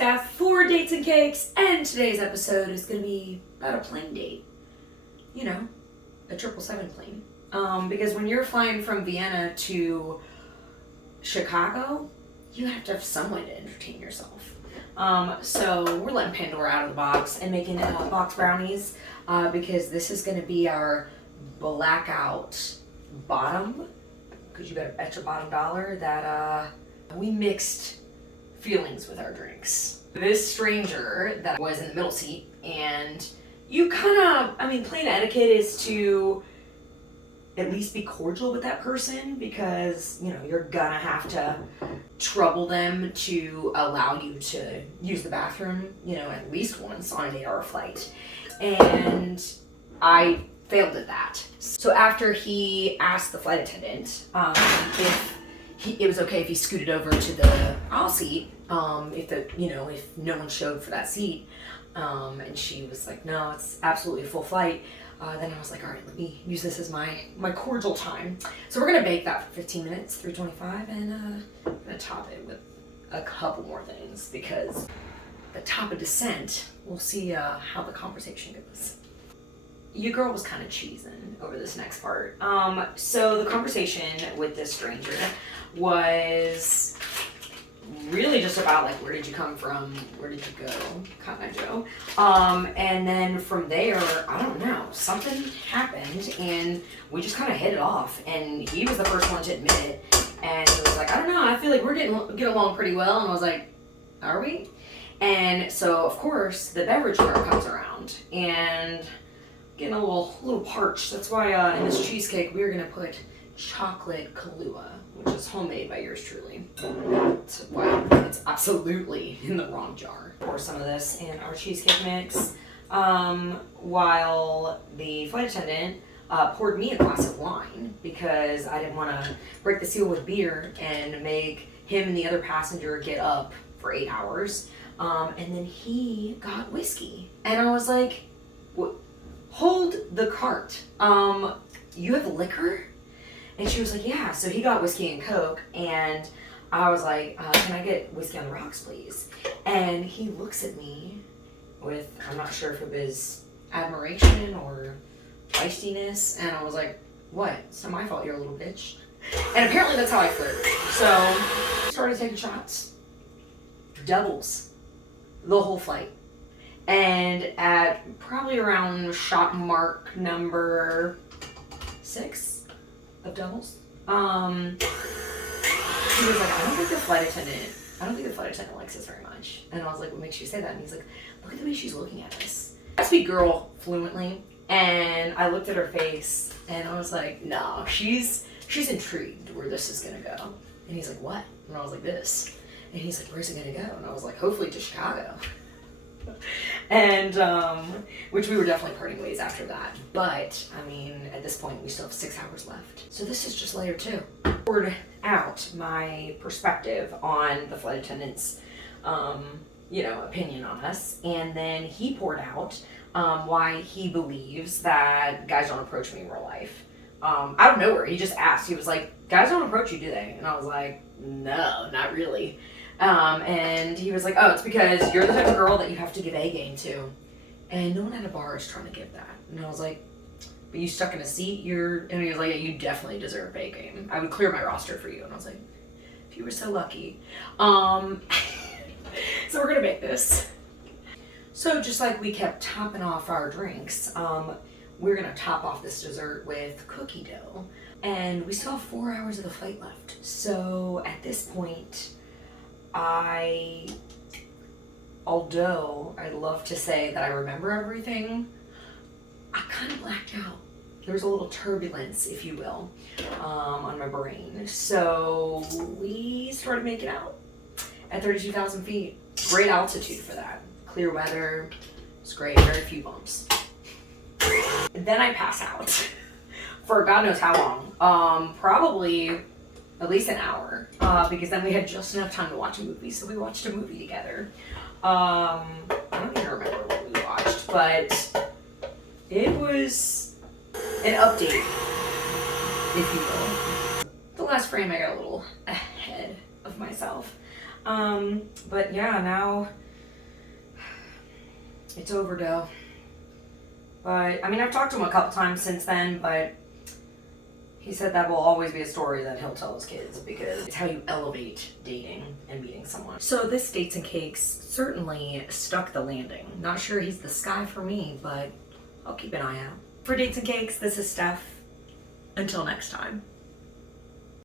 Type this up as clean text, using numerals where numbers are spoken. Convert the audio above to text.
staff for Dates and Cakes, and today's episode is going to be about a plane date. You know, a 777 plane. Because when you're flying from Vienna to Chicago, you have to have some way to entertain yourself. So we're letting Pandora out of the box and making box brownies because this is going to be our blackout bottom, because you better bet your bottom dollar that we mixed feelings with our drinks. This stranger that was in the middle seat, and you kind of, plane etiquette is to at least be cordial with that person because, you know, you're gonna have to trouble them to allow you to use the bathroom, you know, at least once on an 8-hour flight. And I failed at that. So after he asked the flight attendant if it was okay if he scooted over to the aisle seat, if no one showed for that seat, and she was like, no, it's absolutely a full flight. Then I was like, all right, let me use this as my cordial time. So we're gonna bake that for 15 minutes, 325, and I'm gonna top it with a couple more things because the top of descent, we'll see how the conversation goes. Your girl was kind of cheesing over this next part. So the conversation with this stranger was really just about like, where did you come from? Where did you go? Cotton Eye Joe. And then from there, I don't know, something happened and we just kind of hit it off. And he was the first one to admit it. And he was like, I don't know, I feel like we're get along pretty well. And I was like, are we? And so of course the beverage bar comes around and getting a little parched. That's why in this cheesecake we're gonna put chocolate Kahlua, which is homemade by yours truly. That's why it's absolutely in the wrong jar. Pour some of this in our cheesecake mix, while the flight attendant poured me a glass of wine because I didn't want to break the seal with beer and make him and the other passenger get up for 8 hours. And then he got whiskey, and I was like, hold the cart. You have liquor? And she was like, yeah. So he got whiskey and Coke, and I was like, can I get whiskey on the rocks, please? And he looks at me with, I'm not sure if it was admiration or feistiness, and I was like, what? It's not my fault you're a little bitch. And apparently that's how I flirt. So started taking shots. Doubles. The whole flight. And at probably around shot mark number 6 of doubles, he was like, I don't think the flight attendant likes us very much. And I was like, what makes you say that? And he's like, look at the way she's looking at us. I speak girl fluently, and I looked at her face and I was like, no, she's intrigued where this is gonna go. And he's like, what? And I was like, this. And he's like, where's it gonna go? And I was like, hopefully to Chicago. And which we were definitely parting ways after that. But at this point we still have 6 hours left. So this is just layer 2. Poured out my perspective on the flight attendant's opinion on us, and then he poured out why he believes that guys don't approach me in real life. Out of nowhere, he just asked. He was like, guys don't approach you, do they? And I was like, no, not really. And he was like, oh, it's because you're the type of girl that you have to give A game to. And no one at a bar is trying to give that. And I was like, but you stuck in a seat, and he was like, yeah, you definitely deserve A game. I would clear my roster for you. And I was like, if you were so lucky. So we're gonna make this. So just like we kept topping off our drinks, we're gonna top off this dessert with cookie dough. And we still have 4 hours of the flight left. So at this point, although I'd love to say that I remember everything, I kind of blacked out. There was a little turbulence, if you will, on my brain. So we started making out at 32,000 feet. Great altitude for that. Clear weather. It's great. Very few bumps. Then I pass out for God knows how long. Probably at least an hour, because then we had just enough time to watch a movie, so we watched a movie together. I don't even remember what we watched, but it was an update, if you will. The last frame I got a little ahead of myself. But yeah, now It's over, Dell. But, I mean, I've talked to him a couple times since then, but he said that will always be a story that he'll tell his kids because it's how you elevate dating and meeting someone. So this Dates and Cakes certainly stuck the landing. Not sure he's the guy for me, but I'll keep an eye out. For Dates and Cakes, this is Steph. Until next time.